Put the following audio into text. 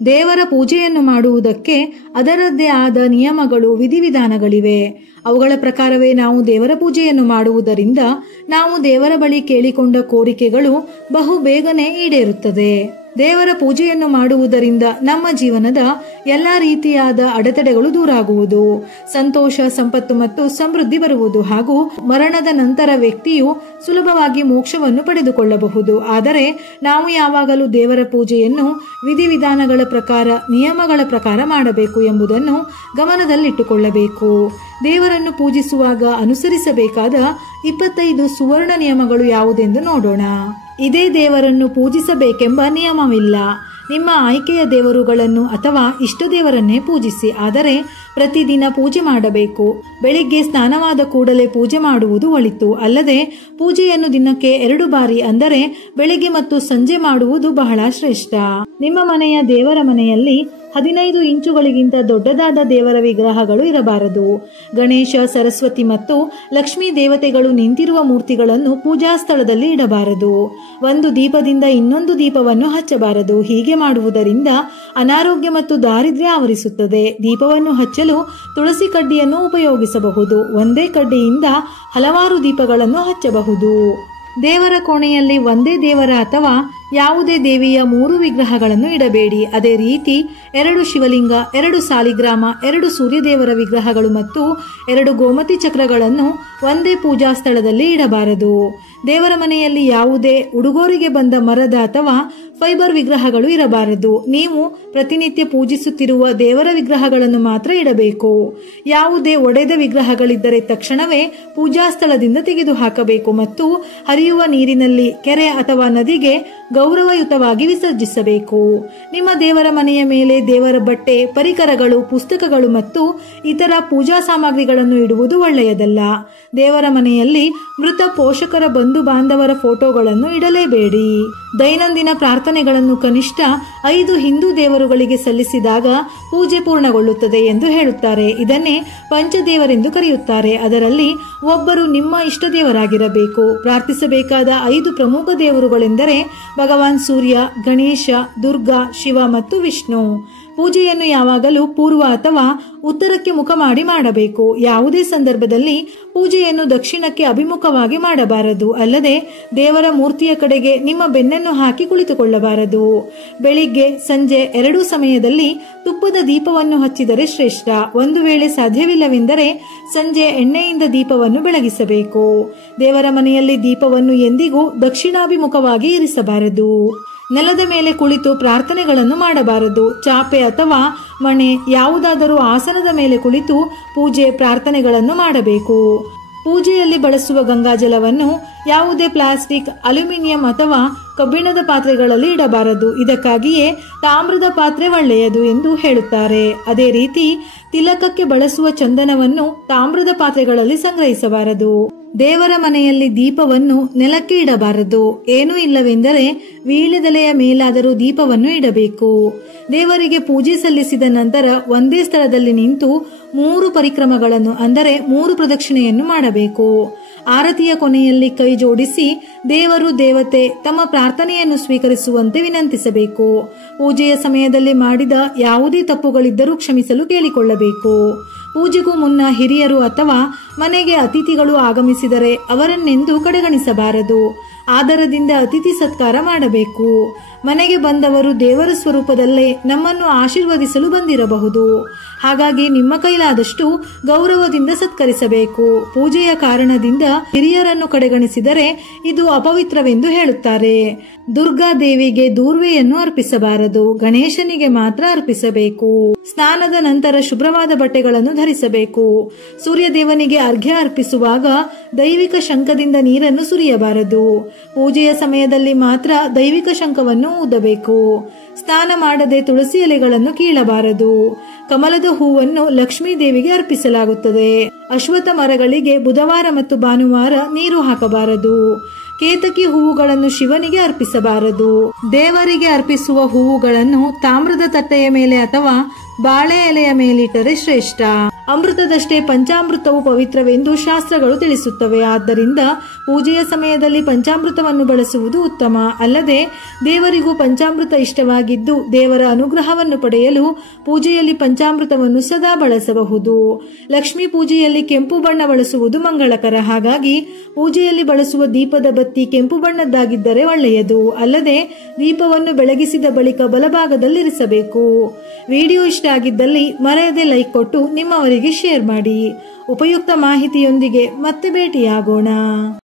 ದೇವರ ಪೂಜೆಯನ್ನು ಮಾಡುವುದಕ್ಕೆ ಅದರದ್ದೇ ಆದ ನಿಯಮಗಳು, ವಿಧಿವಿಧಾನಗಳಿವೆ. ಅವುಗಳ ಪ್ರಕಾರವೇ ನಾವು ದೇವರ ಪೂಜೆಯನ್ನು ಮಾಡುವುದರಿಂದ ನಾವು ದೇವರ ಬಳಿ ಕೇಳಿಕೊಂಡ ಕೋರಿಕೆಗಳು ಬಹು ಬೇಗನೆ ಈಡೇರುತ್ತದೆ. ದೇವರ ಪೂಜೆಯನ್ನು ಮಾಡುವುದರಿಂದ ನಮ್ಮ ಜೀವನದ ಎಲ್ಲಾ ರೀತಿಯಾದ ಅಡೆತಡೆಗಳು ದೂರಾಗುವುದು, ಸಂತೋಷ, ಸಂಪತ್ತು ಮತ್ತು ಸಮೃದ್ಧಿ ಬರುವುದು ಹಾಗೂ ಮರಣದ ನಂತರ ವ್ಯಕ್ತಿಯು ಸುಲಭವಾಗಿ ಮೋಕ್ಷವನ್ನು ಪಡೆದುಕೊಳ್ಳಬಹುದು. ಆದರೆ ನಾವು ಯಾವಾಗಲೂ ದೇವರ ಪೂಜೆಯನ್ನು ವಿಧಿವಿಧಾನಗಳ ಪ್ರಕಾರ, ನಿಯಮಗಳ ಪ್ರಕಾರ ಮಾಡಬೇಕು ಎಂಬುದನ್ನು ಗಮನದಲ್ಲಿಟ್ಟುಕೊಳ್ಳಬೇಕು. ದೇವರನ್ನು ಪೂಜಿಸುವಾಗ ಅನುಸರಿಸಬೇಕಾದ 25 ಸುವರ್ಣ ನಿಯಮಗಳು ಯಾವುದೆಂದು ನೋಡೋಣ. ಇದೇ ದೇವರನ್ನು ಪೂಜಿಸಬೇಕೆಂಬ ನಿಯಮವಿಲ್ಲ. ನಿಮ್ಮ ಆಯ್ಕೆಯ ದೇವರುಗಳನ್ನು ಅಥವಾ ಇಷ್ಟ ದೇವರನ್ನೇ ಪೂಜಿಸಿ, ಆದರೆ ಪ್ರತಿದಿನ ಪೂಜೆ ಮಾಡಬೇಕು. ಬೆಳಿಗ್ಗೆ ಸ್ನಾನವಾದ ಕೂಡಲೇ ಪೂಜೆ ಮಾಡುವುದು ಒಳಿತು. ಅಲ್ಲದೆ ಪೂಜೆಯನ್ನು ದಿನಕ್ಕೆ 2 ಬಾರಿ, ಅಂದರೆ ಬೆಳಿಗ್ಗೆ ಮತ್ತು ಸಂಜೆ ಮಾಡುವುದು ಬಹಳ ಶ್ರೇಷ್ಠ. ನಿಮ್ಮ ಮನೆಯ ದೇವರ ಮನೆಯಲ್ಲಿ 15 ಇಂಚುಗಳಿಗಿಂತ ದೊಡ್ಡದಾದ ದೇವರ ವಿಗ್ರಹಗಳು ಇರಬಾರದು. ಗಣೇಶ, ಸರಸ್ವತಿ ಮತ್ತು ಲಕ್ಷ್ಮೀ ದೇವತೆಗಳು ನಿಂತಿರುವ ಮೂರ್ತಿಗಳನ್ನು ಪೂಜಾ ಸ್ಥಳದಲ್ಲಿ ಇಡಬಾರದು. ಒಂದು ದೀಪದಿಂದ ಇನ್ನೊಂದು ದೀಪವನ್ನು ಹಚ್ಚಬಾರದು. ಹೀಗೆ ಮಾಡುವುದರಿಂದ ಅನಾರೋಗ್ಯ ಮತ್ತು ದಾರಿದ್ರ್ಯ ಆವರಿಸುತ್ತದೆ. ದೀಪವನ್ನು ಹಚ್ಚಲು ತುಳಸಿ ಕಡ್ಡಿಯನ್ನು ಉಪಯೋಗಿಸಬಹುದು. ಒಂದೇ ಕಡ್ಡಿಯಿಂದ ಹಲವಾರು ದೀಪಗಳನ್ನು ಹಚ್ಚಬಹುದು. ದೇವರ ಕೋಣೆಯಲ್ಲಿ ಒಂದೇ ದೇವರ ಅಥವಾ ಯಾವುದೇ ದೇವಿಯ 3 ವಿಗ್ರಹಗಳನ್ನು ಇಡಬೇಡಿ. ಅದೇ ರೀತಿ 2 ಶಿವಲಿಂಗ, 2 ಸಾಲಿಗ್ರಾಮ, 2 ಸೂರ್ಯದೇವರ ವಿಗ್ರಹಗಳು ಮತ್ತು 2 ಗೋಮತಿ ಚಕ್ರಗಳನ್ನು ಒಂದೇ ಪೂಜಾ ಸ್ಥಳದಲ್ಲಿ ಇಡಬಾರದು. ದೇವರ ಮನೆಯಲ್ಲಿ ಯಾವುದೇ ಉಡುಗೊರೆಗೆ ಬಂದ ಮರದ ಅಥವಾ ಫೈಬರ್ ವಿಗ್ರಹಗಳು ಇರಬಾರದು. ನೀವು ಪ್ರತಿನಿತ್ಯ ಪೂಜಿಸುತ್ತಿರುವ ದೇವರ ವಿಗ್ರಹಗಳನ್ನು ಮಾತ್ರ ಇಡಬೇಕು. ಯಾವುದೇ ಒಡೆದ ವಿಗ್ರಹಗಳಿದ್ದರೆ ತಕ್ಷಣವೇ ಪೂಜಾ ಸ್ಥಳದಿಂದ ತೆಗೆದುಹಾಕಬೇಕು ಮತ್ತು ಹರಿಯುವ ನೀರಿನಲ್ಲಿ, ಕೆರೆ ಅಥವಾ ನದಿಗೆ ಗೌರವಯುತವಾಗಿ ವಿಸರ್ಜಿಸಬೇಕು. ನಿಮ್ಮ ದೇವರ ಮನೆಯ ಮೇಲೆ ದೇವರ ಬಟ್ಟೆ, ಪರಿಕರಗಳು, ಪುಸ್ತಕಗಳು ಮತ್ತು ಇತರ ಪೂಜಾ ಸಾಮಗ್ರಿಗಳನ್ನು ಇಡುವುದು ಒಳ್ಳೆಯದಲ್ಲ. ದೇವರ ಮನೆಯಲ್ಲಿ ಮೃತ ಪೋಷಕರ ಬಂಧು ಬಾಂಧವರ ಫೋಟೋಗಳನ್ನು ಇಡಲೇಬೇಡಿ. ದೈನಂದಿನ ಪ್ರಾರ್ಥನೆಗಳನ್ನು ಕನಿಷ್ಠ 5 ಹಿಂದೂ ದೇವರುಗಳಿಗೆ ಸಲ್ಲಿಸಿದಾಗ ಪೂಜೆ ಪೂರ್ಣಗೊಳ್ಳುತ್ತದೆ ಎಂದು ಹೇಳುತ್ತಾರೆ. ಇದನ್ನೇ ಪಂಚದೇವರೆಂದು ಕರೆಯುತ್ತಾರೆ. ಅದರಲ್ಲಿ ಒಬ್ಬರು ನಿಮ್ಮ ಇಷ್ಟ ದೇವರಾಗಿರಬೇಕು. ಪ್ರಾರ್ಥಿಸಬೇಕಾದ 5 ಪ್ರಮುಖ ದೇವರುಗಳೆಂದರೆ ಭಗವಾನ್ ಸೂರ್ಯ, ಗಣೇಶ, ದುರ್ಗಾ, ಶಿವ ಮತ್ತು ವಿಷ್ಣು. ಪೂಜೆಯನ್ನು ಯಾವಾಗಲೂ ಪೂರ್ವ ಅಥವಾ ಉತ್ತರಕ್ಕೆ ಮುಖ ಮಾಡಿ ಮಾಡಬೇಕು. ಯಾವುದೇ ಸಂದರ್ಭದಲ್ಲಿ ಪೂಜೆಯನ್ನು ದಕ್ಷಿಣಕ್ಕೆ ಅಭಿಮುಖವಾಗಿ ಮಾಡಬಾರದು. ಅಲ್ಲದೆ ದೇವರ ಮೂರ್ತಿಯ ಕಡೆಗೆ ನಿಮ್ಮ ಬೆನ್ನನ್ನು ಹಾಕಿ ಕುಳಿತುಕೊಳ್ಳಬಾರದು. ಬೆಳಿಗ್ಗೆ, ಸಂಜೆ 2 ಸಮಯದಲ್ಲಿ ತುಪ್ಪದ ದೀಪವನ್ನು ಹಚ್ಚಿದರೆ ಶ್ರೇಷ್ಠ. ಒಂದು ವೇಳೆ ಸಾಧ್ಯವಿಲ್ಲವೆಂದರೆ ಸಂಜೆ ಎಣ್ಣೆಯಿಂದ ದೀಪವನ್ನು ಬೆಳಗಿಸಬೇಕು. ದೇವರ ಮನೆಯಲ್ಲಿ ದೀಪವನ್ನು ಎಂದಿಗೂ ದಕ್ಷಿಣಾಭಿಮುಖವಾಗಿ ಇರಿಸಬಾರದು. ನೆಲದ ಮೇಲೆ ಕುಳಿತು ಪ್ರಾರ್ಥನೆಗಳನ್ನು ಮಾಡಬಾರದು. ಚಾಪೆ ಅಥವಾ ಮಣೆ, ಯಾವುದಾದರೂ ಆಸನದ ಮೇಲೆ ಕುಳಿತು ಪೂಜೆ, ಪ್ರಾರ್ಥನೆಗಳನ್ನು ಮಾಡಬೇಕು. ಪೂಜೆಯಲ್ಲಿ ಬಳಸುವ ಗಂಗಾಜಲವನ್ನು ಯಾವುದೇ ಪ್ಲಾಸ್ಟಿಕ್, ಅಲ್ಯೂಮಿನಿಯಂ ಅಥವಾ ಕಬ್ಬಿಣದ ಪಾತ್ರೆಗಳಲ್ಲಿ ಇಡಬಾರದು. ಇದಕ್ಕಾಗಿಯೇ ತಾಮ್ರದ ಪಾತ್ರೆ ಒಳ್ಳೆಯದು ಎಂದು ಹೇಳುತ್ತಾರೆ. ಅದೇ ರೀತಿ ತಿಲಕಕ್ಕೆ ಬಳಸುವ ಚಂದನವನ್ನು ತಾಮ್ರದ ಪಾತ್ರೆಗಳಲ್ಲಿ ಸಂಗ್ರಹಿಸಬಾರದು. ದೇವರ ಮನೆಯಲ್ಲಿ ದೀಪವನ್ನು ನೆಲಕ್ಕೆ ಇಡಬಾರದು. ಏನೂ ಇಲ್ಲವೆಂದರೆ ವೀಳ್ಯದೆಲೆಯ ಮೇಲಾದರೂ ದೀಪವನ್ನು ಇಡಬೇಕು. ದೇವರಿಗೆ ಪೂಜೆ ಸಲ್ಲಿಸಿದ ನಂತರ ಒಂದೇ ಸ್ಥಳದಲ್ಲಿ ನಿಂತು 3 ಪರಿಕ್ರಮಗಳನ್ನು, ಅಂದರೆ 3 ಪ್ರದಕ್ಷಿಣೆಯನ್ನು ಮಾಡಬೇಕು. ಆರತಿಯ ಕೊನೆಯಲ್ಲಿ ಕೈ ಜೋಡಿಸಿ ದೇವರು, ದೇವತೆ ತಮ್ಮ ಪ್ರಾರ್ಥನೆಯನ್ನು ಸ್ವೀಕರಿಸುವಂತೆ ವಿನಂತಿಸಬೇಕು. ಪೂಜೆಯ ಸಮಯದಲ್ಲಿ ಮಾಡಿದ ಯಾವುದೇ ತಪ್ಪುಗಳಿದ್ದರೂ ಕ್ಷಮಿಸಲು ಕೇಳಿಕೊಳ್ಳಬೇಕು. ಪೂಜೆಗೂ ಮುನ್ನ ಹಿರಿಯರು ಅಥವಾ ಮನೆಗೆ ಅತಿಥಿಗಳು ಆಗಮಿಸಿದರೆ ಅವರನ್ನೆಂದೂ ಕಡೆಗಣಿಸಬಾರದು. ಆದರದಿಂದ ಅತಿಥಿ ಸತ್ಕಾರ ಮಾಡಬೇಕು. ಮನೆಗೆ ಬಂದವರು ದೇವರ ಸ್ವರೂಪದಲ್ಲೇ ನಮ್ಮನ್ನು ಆಶೀರ್ವದಿಸಲು ಬಂದಿರಬಹುದು. ಹಾಗಾಗಿ ನಿಮ್ಮ ಕೈಲಾದಷ್ಟು ಗೌರವದಿಂದ ಸತ್ಕರಿಸಬೇಕು. ಪೂಜೆಯ ಕಾರಣದಿಂದ ಹಿರಿಯರನ್ನು ಕಡೆಗಣಿಸಿದರೆ ಇದು ಅಪವಿತ್ರವೆಂದು ಹೇಳುತ್ತಾರೆ. ದುರ್ಗಾ ದೇವಿಗೆ ದೂರ್ವೆಯನ್ನು ಅರ್ಪಿಸಬಾರದು. ಗಣೇಶನಿಗೆ ಮಾತ್ರ ಅರ್ಪಿಸಬೇಕು. ಸ್ನಾನದ ನಂತರ ಶುಭ್ರವಾದ ಬಟ್ಟೆಗಳನ್ನು ಧರಿಸಬೇಕು. ಸೂರ್ಯದೇವನಿಗೆ ಅರ್ಘ್ಯ ಅರ್ಪಿಸುವಾಗ ದೈವಿಕ ಶಂಖದಿಂದ ನೀರನ್ನು ಸುರಿಯಬಾರದು. ಪೂಜೆಯ ಸಮಯದಲ್ಲಿ ಮಾತ್ರ ದೈವಿಕ ಶಂಖವನ್ನು ಊದಬೇಕು. ಸ್ನಾನ ಮಾಡದೆ ತುಳಸಿ ಎಲೆಗಳನ್ನು ಕೀಳಬಾರದು. ಕಮಲದ ಹೂವನ್ನು ಲಕ್ಷ್ಮೀ ದೇವಿಗೆ ಅರ್ಪಿಸಲಾಗುತ್ತದೆ. ಅಶ್ವತ್ಥ ಮರಗಳಿಗೆ ಬುಧವಾರ ಮತ್ತು ಭಾನುವಾರ ನೀರು ಹಾಕಬಾರದು. ಕೇತಕಿ ಹೂವುಗಳನ್ನು ಶಿವನಿಗೆ ಅರ್ಪಿಸಬಾರದು. ದೇವರಿಗೆ ಅರ್ಪಿಸುವ ಹೂವುಗಳನ್ನು ತಾಮ್ರದ ತಟ್ಟೆಯ ಮೇಲೆ ಅಥವಾ ಬಾಳೆ ಎಲೆಯ ಮೇಲಿಟ್ಟರೆ ಶ್ರೇಷ್ಠ. ಅಮೃತದಷ್ಟೇ ಪಂಚಾಮೃತವು ಪವಿತ್ರವೆಂದು ಶಾಸ್ತ್ರಗಳು ತಿಳಿಸುತ್ತವೆ. ಆದ್ದರಿಂದ ಪೂಜೆಯ ಸಮಯದಲ್ಲಿ ಪಂಚಾಮೃತವನ್ನು ಬಳಸುವುದು ಉತ್ತಮ. ಅಲ್ಲದೆ ದೇವರಿಗೂ ಪಂಚಾಮೃತ ಇಷ್ಟವಾಗಿದ್ದು ದೇವರ ಅನುಗ್ರಹವನ್ನು ಪಡೆಯಲು ಪೂಜೆಯಲ್ಲಿ ಪಂಚಾಮೃತವನ್ನು ಸದಾ ಬಳಸಬಹುದು. ಲಕ್ಷ್ಮೀ ಪೂಜೆಯಲ್ಲಿ ಕೆಂಪು ಬಣ್ಣ ಬಳಸುವುದು ಮಂಗಳಕರ. ಹಾಗಾಗಿ ಪೂಜೆಯಲ್ಲಿ ಬಳಸುವ ದೀಪದ ಬತ್ತಿ ಕೆಂಪು ಬಣ್ಣದ್ದಾಗಿದ್ದರೆ ಒಳ್ಳೆಯದು. ಅಲ್ಲದೆ ದೀಪವನ್ನು ಬೆಳಗಿಸಿದ ಬಳಿಕ ಬಲಭಾಗದಲ್ಲಿರಿಸಬೇಕು. ವಿಡಿಯೋ ಇಷ್ಟ ಆಗಿದ್ದಲ್ಲಿ ಮರೆಯದೆ ಲೈಕ್ ಕೊಟ್ಟು ನಿಮ್ಮವರಿಗೆ ಶೇರ್ ಮಾಡಿ. ಉಪಯುಕ್ತ ಮಾಹಿತಿಯೊಂದಿಗೆ ಮತ್ತೆ ಭೇಟಿಯಾಗೋಣ.